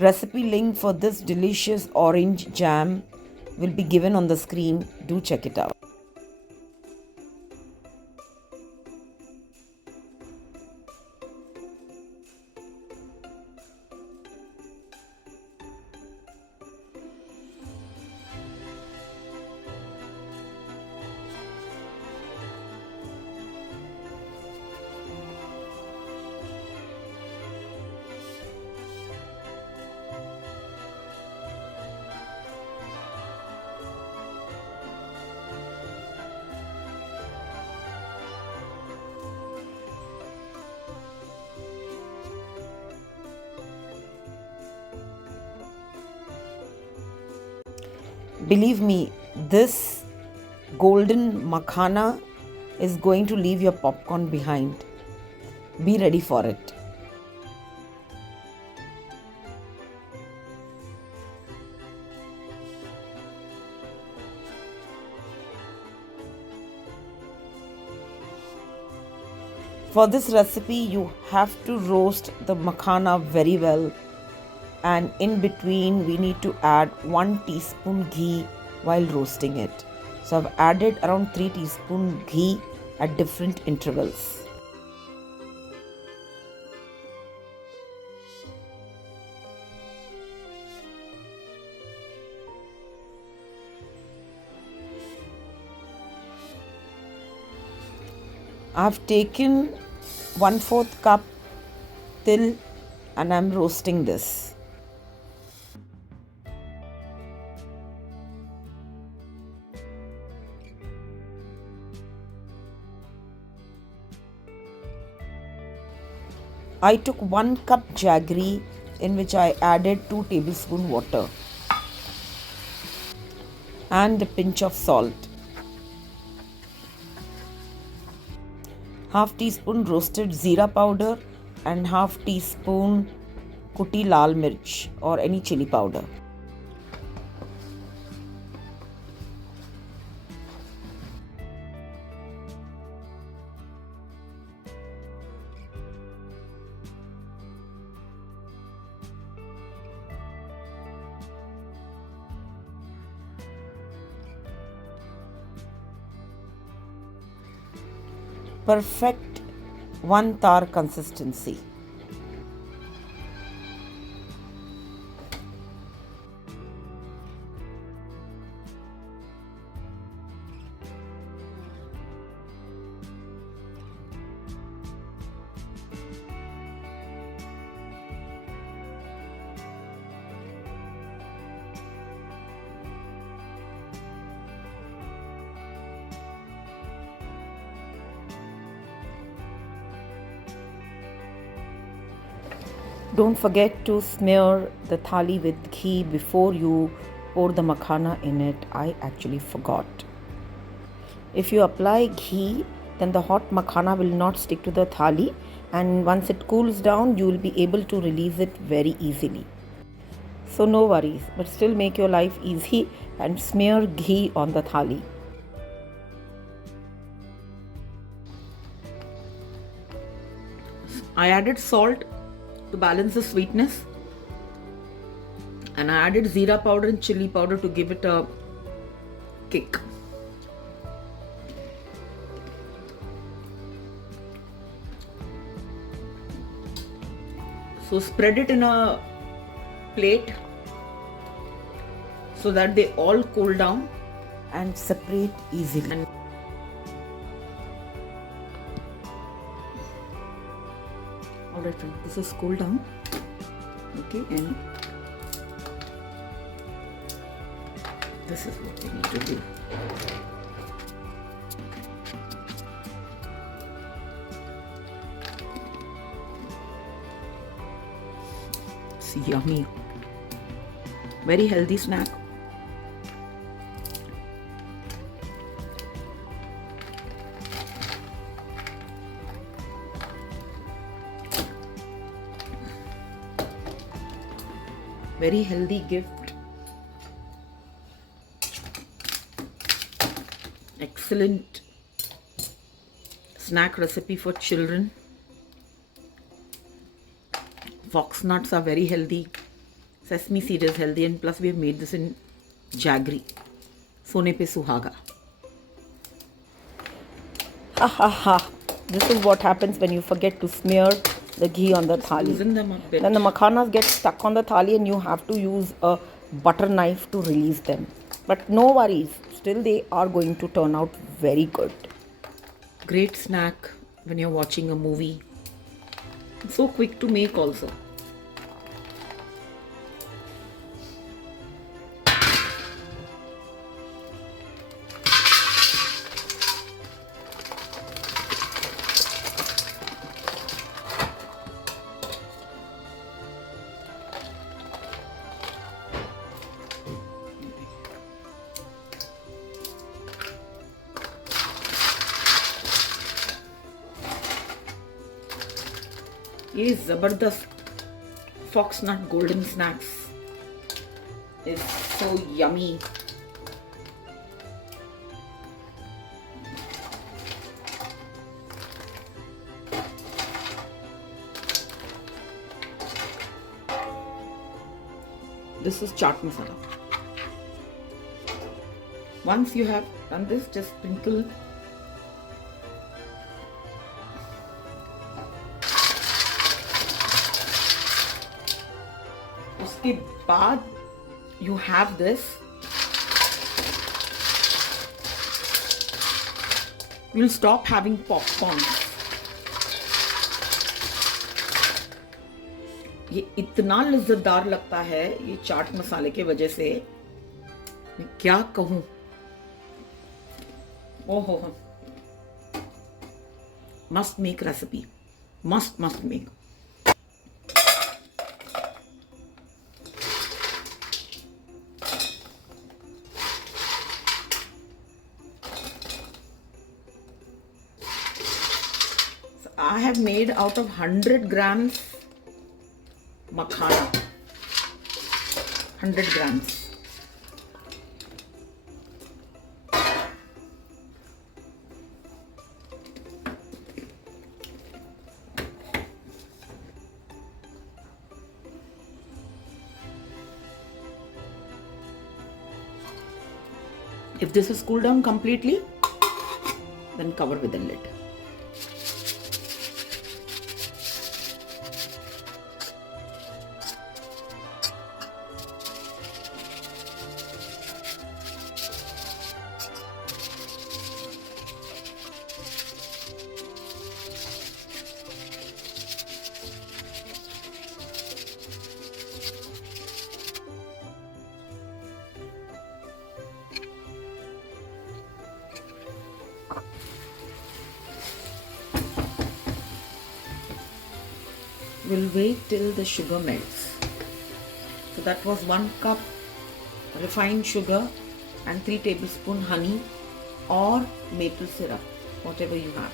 Recipe link for this delicious orange jam will be given on the screen. Do check it out. Believe me, this golden makhana is going to leave your popcorn behind. Be ready for it. For this recipe, you have to roast the makhana very well, and in between we need to add 1 teaspoon ghee while roasting it. So I've added around 3 teaspoon ghee at different intervals. I've taken 1/4 cup til and I'm roasting this. I took 1 cup jaggery in which I added 2 tablespoon water and a pinch of salt. Half teaspoon roasted zeera powder and half teaspoon kutti lal mirch or any chili powder. Perfect one tar consistency. Don't forget to smear the thali with ghee before you pour the makhana in it. I actually forgot. If you apply ghee, then the hot makhana will not stick to the thali, and once it cools down, you will be able to release it very easily. So no worries, but still make your life easy and smear ghee on the thali. I added salt to balance the sweetness, and I added zeera powder and chili powder to give it a kick. So spread it in a plate so that they all cool down and separate easily. Alright friends, this is cooled down. Okay, and this is what we need to do. It's yummy. Very healthy snack. Very healthy gift. Excellent snack recipe for children. Fox nuts are very healthy. Sesame seed is healthy, and plus we have made this in jaggery. Sone pe suhaga. Ha ha ha. This is what happens when you forget to smear the ghee on the thali. Then the makhanas get stuck on the thali and you have to use a butter knife to release them. But no worries, still they are going to turn out very good. Great snack when you're watching a movie. It's so quick to make also. ये ज़बरदस्त foxnut golden snacks is so yummy. This is chaat masala. Once you have done this, just sprinkle उसके बाद you have this, you'll stop having popcorn. ये इतना लज्जतदार लगता है ये चाट मसाले के वजह से, मैं क्या कहूँ. ओहो, must make recipe, must make. I have made out of 100 grams makhana. 100 grams. If this is cooled down completely, then cover with a lid. We'll wait till the sugar melts. So that was 1 cup refined sugar and 3 tablespoons honey or maple syrup, whatever you have.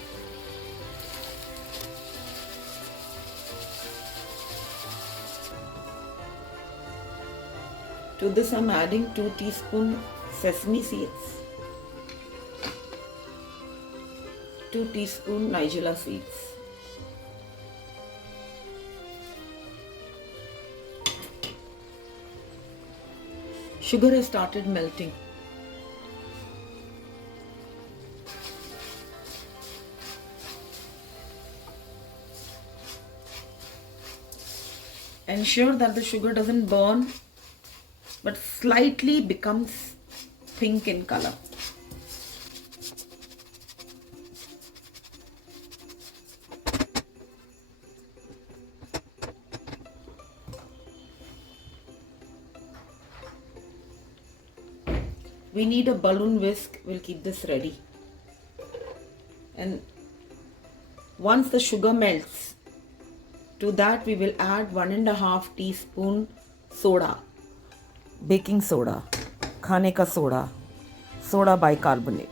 To this I'm adding 2 teaspoons sesame seeds, 2 teaspoons nigella seeds. Sugar has started melting. Ensure that the sugar doesn't burn but slightly becomes pink in color. We need a balloon whisk. We'll keep this ready. And once the sugar melts, to that we will add 1.5 teaspoon soda, baking soda, khane ka soda, soda bicarbonate.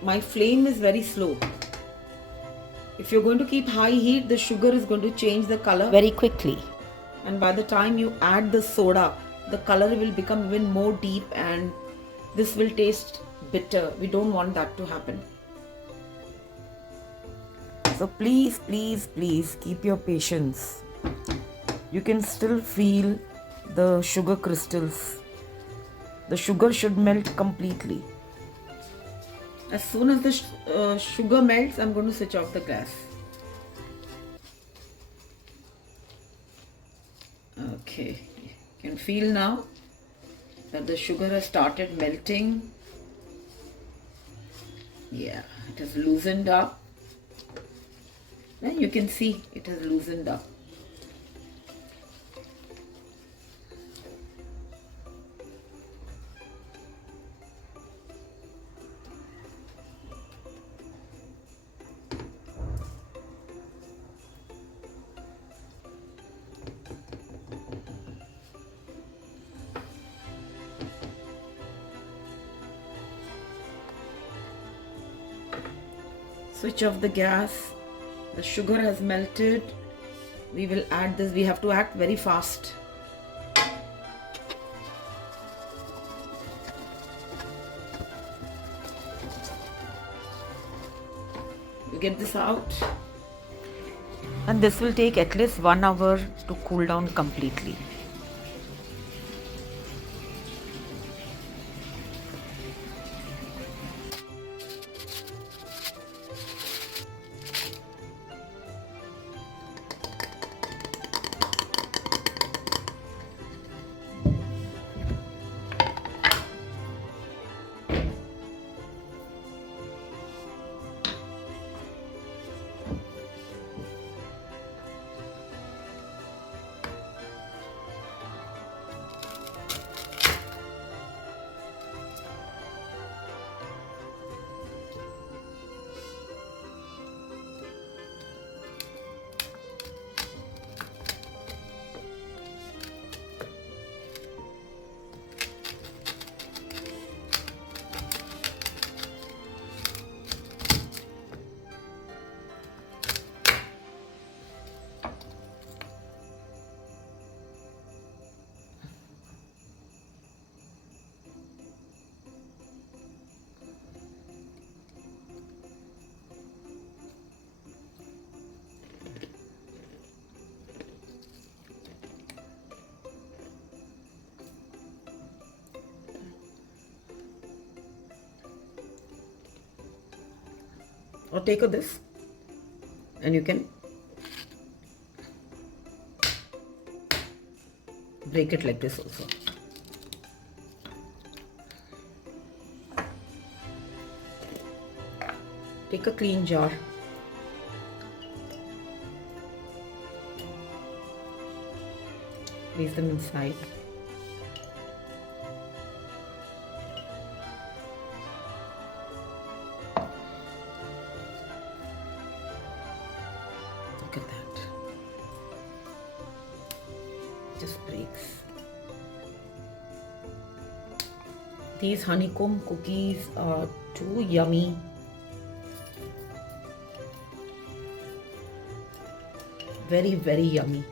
My flame is very slow. If you're going to keep high heat, the sugar is going to change the color very quickly. And by the time you add the soda, the color will become even more deep and this will taste bitter. We don't want that to happen. So please, please, please keep your patience. You can still feel the sugar crystals. The sugar should melt completely. As soon as the sugar melts, I'm going to switch off the gas. Okay, you can feel now that the sugar has started melting. Yeah, it has loosened up. And you can see it has loosened up. Switch off the gas. The sugar has melted. We will add this. We have to act very fast. You get this out. And this will take at least 1 hour to cool down completely. Or take this and you can break it like this also. Take a clean jar. Place them inside. Look at that. Just breaks. These honeycomb cookies are too yummy. Very, very yummy.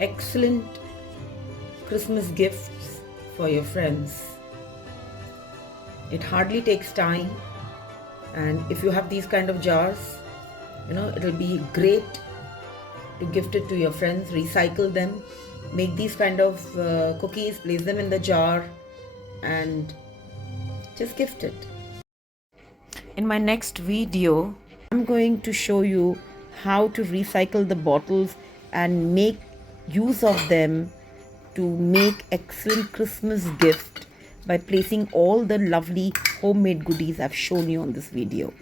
Excellent Christmas gifts for your friends. It hardly takes time, and if you have these kind of jars, it'll be great to gift it to your friends. Recycle them, make these kind of cookies, place them in the jar and just gift it. In my next video, I'm going to show you how to recycle the bottles and make use of them to make excellent Christmas gift by placing all the lovely homemade goodies I've shown you on this video.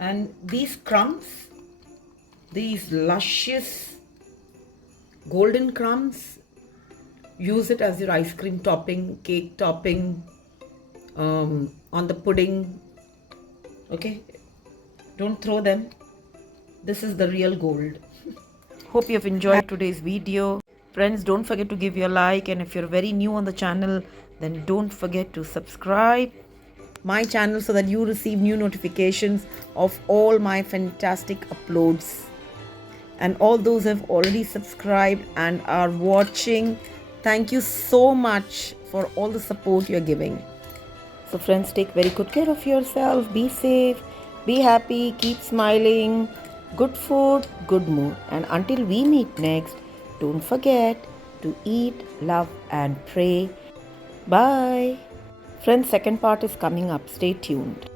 And these crumbs, these luscious golden crumbs, use it as your ice cream topping, cake topping, on the pudding. Okay, don't throw them. This is the real gold. Hope you have enjoyed today's video. Friends, don't forget to give your like, and if you're very new on the channel, then don't forget to subscribe my channel so that you receive new notifications of all my fantastic uploads. And all those who have already subscribed and are watching, thank you so much for all the support you're giving. So friends, take very good care of yourself. Be safe, be happy, keep smiling. Good food, good mood. And until we meet next, don't forget to eat, love and pray. Bye. Friends, second part is coming up. Stay tuned.